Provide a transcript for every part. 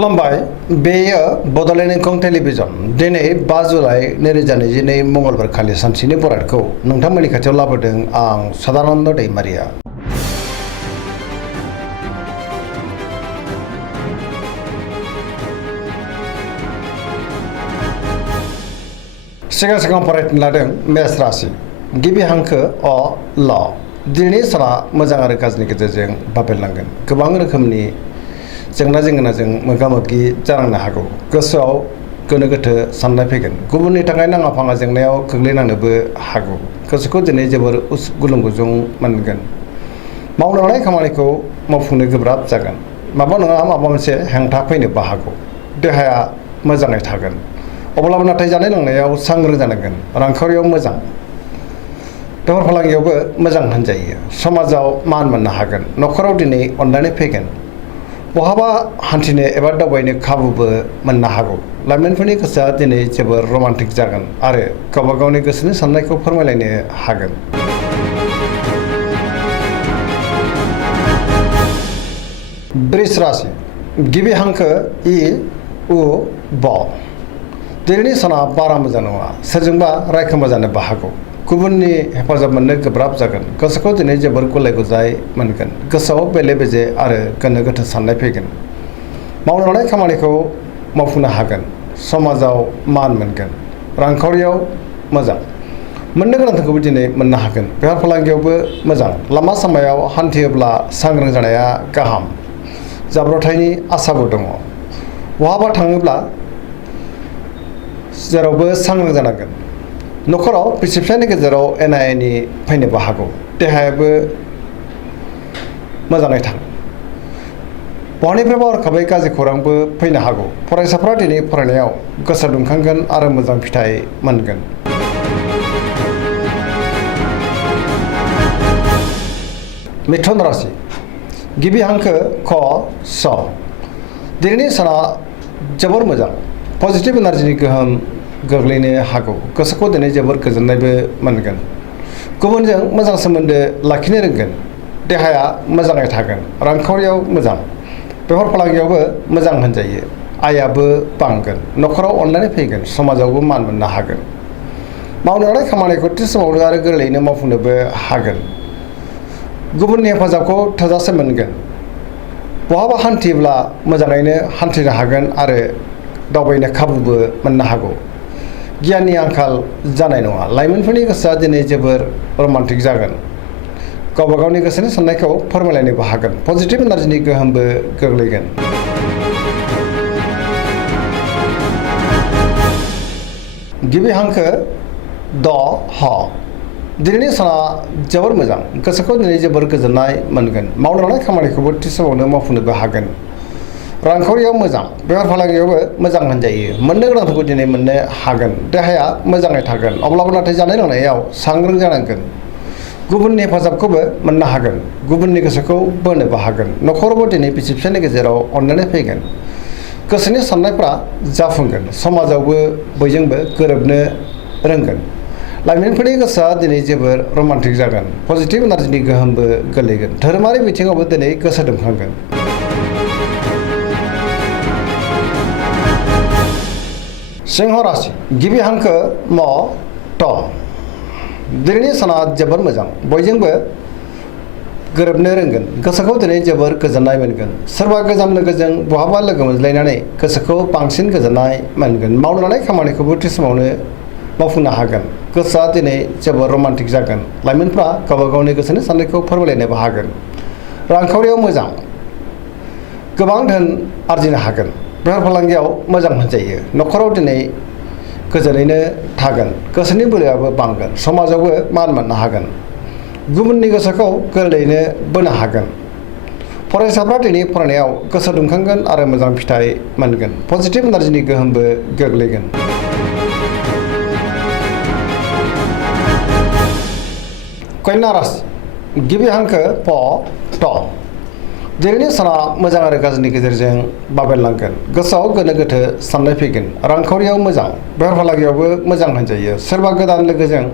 खुलुमबाय बेयो बड'लेण्ड इंखं टेलिभिजन दिनै 5 जुलाइ 2022 मंगलबार खालि सानसेनि बरादखौ नोंथांमोननि खाथियाव लाबोदों आं सदानन्द दैमारिया। सिगां फरायनो लादों मेष राशि गिबि हांखो अ ल दिनैनि साना मोजां आरो गाज्रिनि गेजेरजों बाबेरलांगोन। गोबां रोखोमनि जेंना जेंनाजों मोगा मोगि जानांनो हागौ। गोसोआव गोनो गोथो साननाय फैगोन। गुबुननि थाखाय नाङा फाङा जेंनायाव गोग्लैनांनोबो हागौ। गोसोखौ दिनै जोबोर गुलुं गुजुं मोनगोन। मावनो लानाय खामानिखौ मावफुंनो गोब्राब जागोन। माबा नङा माबा मोनसे हेंथा फैनोबो हागौ। देहाया मोजाङै थागोन। अब्लाबो नाथाय जानाय लोंनायाव सांग्रां जानांगोन। रांखावरियाव मोजां। बेफार फालांगियावबो मोजां होनजायो। समाजाव मान मोननो हागोन। न'खराव दिनै अननानै फैगोन। बहाबा हान्थिनो एबा दावबायनो खाबुबो मोननो हागौ। लाइमोनफोरनि गोसोआ दिनै जोबोर रमान्टिक जागोन आरो गावबा गावनि गोसोनि साननायखौ फोरमायलायनो हागोन। वृष राशि गिबि हांखो इ उ ब दिनैनि साना बारा मोजां नङा। सोरजोंबा रायखोमा जानोबो हागौ। गुबुननि हेफाजाब मोननो गोब्राब जागोन। गोसोखौ दिनै जोबोर गुलाय गुजाय मोनगोन। गोसोआव बेले बेजे आरो गोनो गोथो साननाय फैगोन। मावनो लानाय खामानिखौ मावफुंनो हागोन। समाजाव मान मोनगोन। रांखावरियाव मोजां। मोननो गोनांखौबो दिनै मोननो हागोन। बेफार फालांगियावबो मोजां। लामा सामायाव हान्थियोब्ला सांग्रां जानाया गाहाम। जाब्रबथायनि आसाबो दङ। बहाबा थाङोब्ला जेरावबो सांग्रां जानांगोन। न'खराव बिसि फिसायनि गेजेराव एना एनि फैनोबो हागौ। देहायाबो मोजाङै थां। बहानिफ्रायबा हरखाबै गाज्रि खौरांबो फैनो हागौ। फरायसाफ्रा दिनै फरायनायाव गोसो दुंखांगोन आरो मोजां फिथाइ मोनगोन। मिथुन राशि गिबि हांखो ख स दिनैनि साना जोबोर मोजां। पजिटिभ एनार्जिनि गोहोम गोग्लैनो हागौ। गोसोखौ दिनै जोबोर गोजोननायबो मोनगोन। गुबुनजों मोजां सोमोन्दो लाखिनो रोंगोन। देहाया मोजाङै थागोन। रांखावरियाव मोजां। बेफार फालांगियावबो मोजां होनजायो। आयाबो बांगोन। न'खराव अननानै फैगोन। समाजावबो मान मोननो हागोन। मावनो लानाय खामानिखौ थि समावनो आरो गोरलैयैनो मावफुंनोबो हागोन। गुबुननि हेफाजाबखौ थोजासे मोनगोन। बहाबा हान्थियोब्ला मोजाङैनो हान्थिनो हागोन आरो दावबायनो खाबुबो मोननो हागौ। गियाननि आंखाल जानाय नङा। लाइमोनफोरनि गोसोआ दिनै जोबोर रमान्टिक जागोन। गावबा गावनि गोसोनि साननायखौ फोरमायलायनोबो हागोन। पजिटिभ एनार्जिनि गोहोमबो गोग्लैगोन। गिबि हांखो द ह दिनैनि साना जोबोर मोजां। गोसोखौ दिनै जोबोर गोजोननाय मोनगोन। मावनो लानाय खामानिखौबो थि समावनो मावफुंनोबो हागोन। रांखावरियाव मोजां। बेफार फालांगियावबो मोजां होनजायो। मोननो गोनांखौ दिनै मोननो हागोन। देहाया मोजाङै थागोन। अब्लाबो नाथाय जानाय लोंनायाव सांग्रां जानांगोन। गुबुननि हेफाजाबखौबो मोननो हागोन। गुबुननि गोसोखौ बोनोबो हागोन। न'खरावबो दिनै बिसि फिसायनि गेजेराव अननानै फैगोन। गोसोनि साननायफ्रा जाफुंगोन। समाजावबो बयजोंबो गोरोबनो रोंगोन। लाइमोनफोरनि गोसोआ दिनै जोबोर रमान्टिक जागोन। पजिटिभ एनार्जिनि गोहोमबो गोलैगोन। धोरोमारि बिथिङावबो दिनै गोसो दुंखांगोन। सिंह राशि गिबि हांखो म ट दिनैनि साना जोबोर मोजां। बयजोंबो गोरोबनो रोंगोन। गोसोखौ दिनै जोबोर गोजोननाय मोनगोन। सोरबा गोजाम लोगोजों बहाबा लोगो मोनज्लायनानै गोसोखौ बांसिन गोजोननाय मोनगोन। मावनो लानाय खामानिखौबो थि समावनो मावफुंनो हागोन। गोसोआ दिनै जोबोर रमान्टिक जागोन। लाइमोनफ्रा गावबा गावनि गोसोनि साननायखौ फोरमायलायनोबो हागोन। रांखावरियाव मोजां। गोबां धोन आरजिनो हागोन। बेफार फालांगियाव मोजां होनजायो। न'खराव दिनै गोजोनैनो थागोन। गोसोनि बोलोआबो बांगोन। समाजावबो मान मोननो हागोन। गुबुननि गोसोखौ गोरलैयैनो बोनो हागोन। फरायसाफ्रा दिनै फरायनायाव गोसो दुंखांगोन आरो मोजां फिथाइ मोनगोन। पजिटिभ एनार्जिनि गोहोमबो गोग्लैगोन। कन्या राशि गिबि हांखो प ट दिनैनि साना मोजां आरो गाज्रिनि गेजेरजों बाबेरलांगोन। गोसोआव गोनो गोथो साननाय फैगोन। रांखावरियाव मोजां। बेफार फालांगियावबो मोजां होनजायो। सोरबा गोदान लोगोजों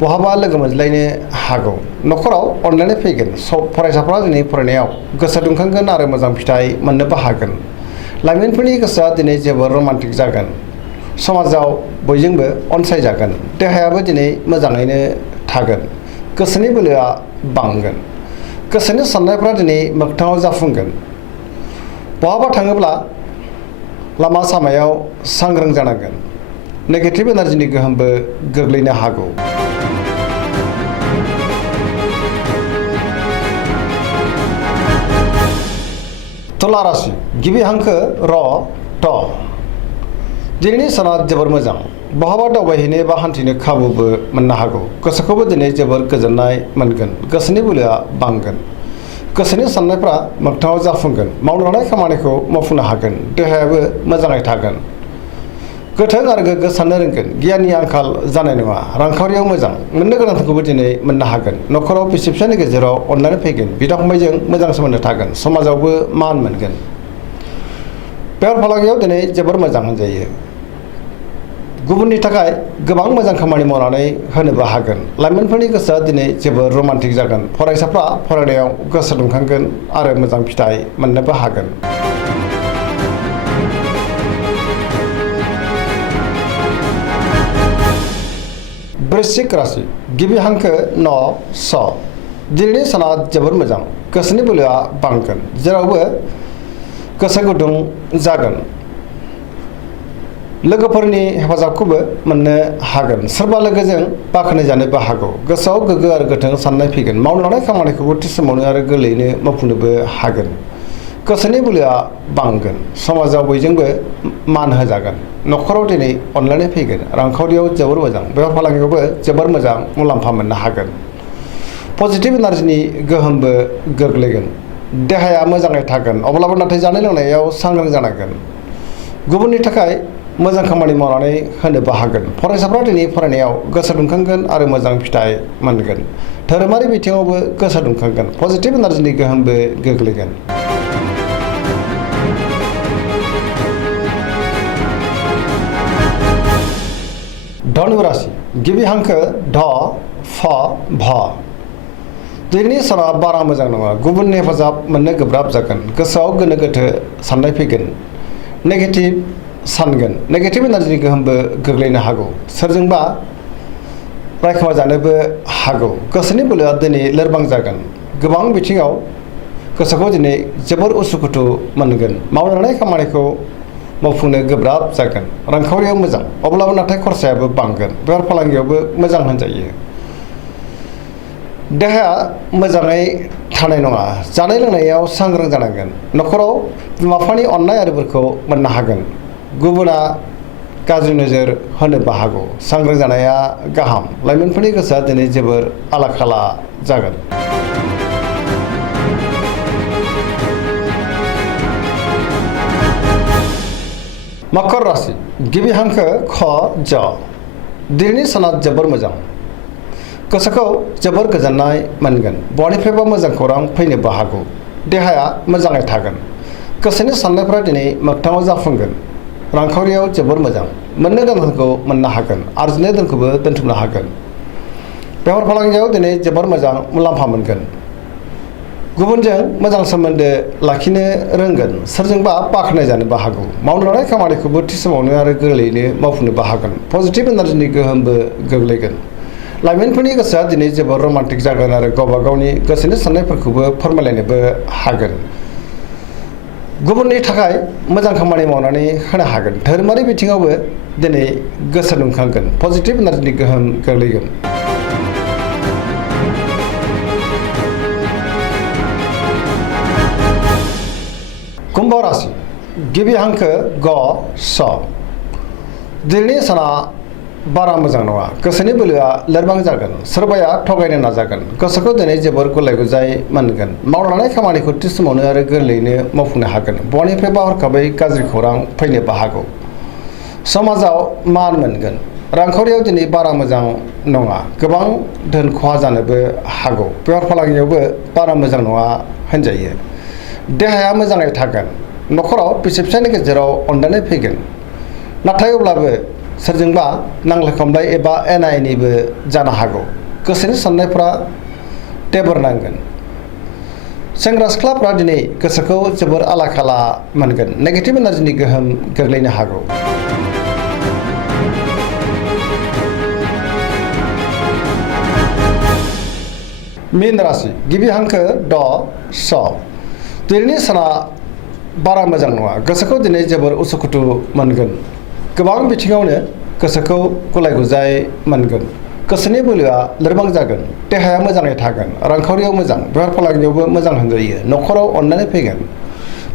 बहाबा लोगो मोनज्लायनो हागौ। न'खराव अनलायनाय फैगोन। फरायसाफ्रा दिनै फरायनायाव गोसो दुंखांगोन आरो मोजां फिथाइ मोननोबो हागोन। लाइमोनफोरनि गोसोआ दिनै जोबोर रमान्टिक जागोन। समाजाव बयजोंबो अनसायजागोन। देहायाबो दिनै मोजाङैनो थागोन। गोसोनि बोलोआ बांगोन। गोसोनि साननायफ्रा दिनै मोगथाङाव जाफुंगोन। बहाबा थाङोब्ला लामा सामायाव सांग्रां जानांगोन। नेगेटिभ एनार्जिनि गोहोमबो गोग्लैनो हागौ। तुला राशि गिबि हांखो र ट। दिनैनि साना जोबोर मोजां। बहाबा दावबायहैनो बा हान्थिनो खाबुबो मोननो हागौ। गोसोखौबो दिनै जोबोर गोजोननाय मोनगोन। गोसोनि बोलोआ बांगोन। गोसोनि साननायफ्रा मोगथाङाव जाफुंगोन। मावनो लानाय खामानिखौ मावफुंनो हागोन। देहायाबो मोजाङै थागोन। गोथों आरो गोग्गो साननो रोंगोन। गियाननि आंखाल जानाय नङा। रांखावरियाव मोजां। मोननो गोनांफोरखौबो दिनै मोननो हागोन। न'खराव बिसि फिसायनि गेजेराव अनलायनाय फैगोन। बिदा फंबायजों मोजां सोमोन्दो थागोन। समाजावबो मान मोनगोन। बेफार फालांगियाव दिनै जोबोर मोजां होनजायो। गुबुननि थाखाय गोबां मोजां खामानि मावनानै होनोबो हागोन। लाइमोनफोरनि गोसोआ दिनै जोबोर रमान्टिक जागोन। फरायसाफ्रा फरायनायाव गोसो दुंखांगोन आरो मोजां फिथाइ मोननोबो हागोन। वृश्चिक राशि गिबि हांखो न स। दिनैनि साना जोबोर मोजां। गोसोनि बोलोआ बांगोन। जेरावबो गोसो गुदुं जागोन। लोगोफोरनि हेफाजाबखौबो मोननो हागोन। सोरबा लोगोजों बाख्नायजानोबो हागौ। गोसोआव गोग्गो आरो गोथों साननाय फैगोन। मावनो लानाय खामानिखौबो थि समावनो आरो गोरलैयैनो मावफुंनोबो हागोन। गोसोनि बोलोआ बांगोन। समाजाव बयजोंबो मान होजागोन। न'खराव दिनै अनलायनाय फैगोन। रांखावरियाव जोबोर मोजां। बेफार फालांगियावबो जोबोर मोजां मुलाम्फा मोननो हागोन। पजिटिभ एनार्जिनि गोहोमबो गोग्लैगोन। देहाया मोजाङै थागोन। अब्लाबो नाथाय जानाय लोंनायाव सांग्रां जानांगोन। गुबुननि थाखाय मोजां खामानि मावनानै होनोबो हागोन। फरायसाफ्रा दिनै फरायनायाव गोसो दुंखांगोन आरो मोजां फिथाइ मोनगोन। धोरोमारि बिथिङावबो गोसो दुंखांगोन। पजिटिभ एनार्जिनि गोहोमबो गोग्लैगोन। धनु राशि गिबि हांखो ध फ भ। दिनैनि साना बारा मोजां नङा। गुबुननि हेफाजाब मोननो गोब्राब जागोन। गोसोआव गोनो गोथो साननाय फैगोन। नेगेटिभ सानगोन। नेगेटिभ एनार्जिनि गोहोमबो गोग्लैनो हागौ। सोरजोंबा रायखोमा जानोबो हागौ। गोसोनि बोलोआ दिनै लोरबां जागोन। गोबां बिथिङाव गोसोखौ दिनै जोबोर उसुखुथु मोनगोन। मावनो लानाय खामानिखौ मावफुंनो गोब्राब जागोन। रांखावरियाव मोजां। अब्लाबो नाथाय खरसायाबो बांगोन। बेफार फालांगियावबो मोजां होनजायो। देहाया मोजाङै थानाय नङा। जानाय लोंनायाव सांग्रां जानांगोन। न'खराव बिमा बिफानि अननाय आरो बोरखौ मोननो हागोन। गुबुना गाज्रि नोजोर होनोबो हागौ। सांग्रां जानाया गाहाम। लाइमोनफोरनि गोसोआ दिनै जोबोर आला खाला जागोन। मकर राशि गिबि हांखो ख ज। दिनैनि साना जोबोर मोजां। गोसोखौ जोबोर गोजोननाय मोनगोन। बयनिफ्रायबो मोजां खौरां फैनोबो हागौ। देहाया मोजाङै थागोन। गोसोनि साननायफ्रा दिनै मोगथाङाव जाफुंगोन। रांखावरियाव जोबोर मोजां। मोननो गोनांखौ मोननो हागोन। आरजिनाय धोनखौबो दोनथुमनो हागोन। बेफार फालांगियाव दिनै जोबोर मोजां मुलाम्फा मोनगोन। गुबुनजों मोजां सोमोन्दो लाखिनो रोंगोन। सोरजोंबा बाख्नायजानोबो हागौ। मावनो लानाय खामानिखौबो थि समावनो आरो गोरलैयैनो मावफुंनोबो हागोन। पजिटिभ एनार्जिनि गोहोमबो गोग्लैगोन। लाइमोनफोरनि गोसोआ दिनै जोबोर रमान्टिक जागोन आरो गावबा गावनि गोसोनि साननायफोरखौबो फोरमायलायनोबो हागोन। गुबुननि थाखाय मोजां खामानि मावनानै होनो हागोन। धोरोमारि बिथिङावबो दिनै गोसो दुंखांगोन। पजिटिभ एनार्जिनि गोहोम गोग्लैगोन। कुम्भ राशि गिबि हांखो ग स। दिनैनि साना बारा मोजां नङा। गोसोनि बोलोआ लोरबां जागोन। सोरबाया थगायनो नाजागोन। गोसोखौ दिनै जोबोर गुलाय गुजाय मोनगोन। मावनो लानाय खामानिखौ थि समावनो आरो गोरलैयैनो मावफुंनो हागोन। बयनिफ्रायबो हरखाबै गाज्रि खौरां फैनोबो हागौ। समाजाव मान मोनगोन। रांखावरियाव दिनै बारा मोजां नङा। गोबां धोन खहा जानोबो हागौ। बेफार फालांगियावबो बारा मोजां नङा होनजायो। देहाया मोजाङै थागोन। न'खराव बिसि फिसायनि गेजेराव अनलायनाय फैगोन। नाथाय अब्लाबो सोरजोंबा नांलाय खमलाय एबा एना एनिबो जानो हागौ। गोसोनि साननायफ्रा टेबोर नांगोन। सेंग्रा सिख्लाफ्रा दिनै गोसोखौ जोबोर आला खाला मोनगोन नेगेटिभ एनार्जिनि गोहोम गोग्लैनो हागौ। मीन राशि गिबि हांखो ड स दिनैनि साना बारा मोजां नङा गोसोखौ दिनै जोबोर उसुखुथु मोनगोन गोबां बिथिङावनो गोसोखौ गुलाय गुजाय मोनगोन गोसोनि बोलोआ लोरबां जागोन देहाया मोजाङै थागोन रांखावरियाव मोजां बेफार फालांगियावबो मोजां होनजायो न'खराव अननानै फैगोन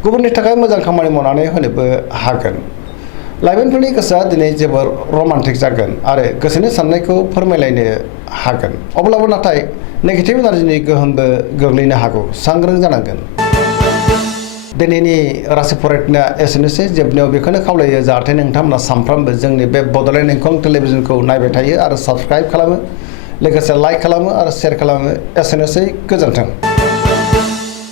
गुबुननि थाखाय मोजां खामानि मावनानै होनोबो हागोन लाइमोनफोरनि गोसोआ दिनै जोबोर रमान्टिक जागोन आरो गोसोनि साननायखौ फोरमायलायनो हागोन अब्लाबो नाथाय नेगेटिभ एनार्जिनि गोहोमबो गोग्लैनो हागौ सांग्रां जानांगोन। दिनैनि राशि फरायनाया एसेनोसै जोबनायाव बेखौनो खावलायो जाहाथे नोंथांमोना सानफ्रामबो जोंनि बे बड'लेण्ड इंखं टेलिभिजनखौ नायबाय थायो आरो साबस्क्राइब खालामो लोगोसे लाइक खालामो आरो शेयार खालामो एसेनोसै गोजोन्थों।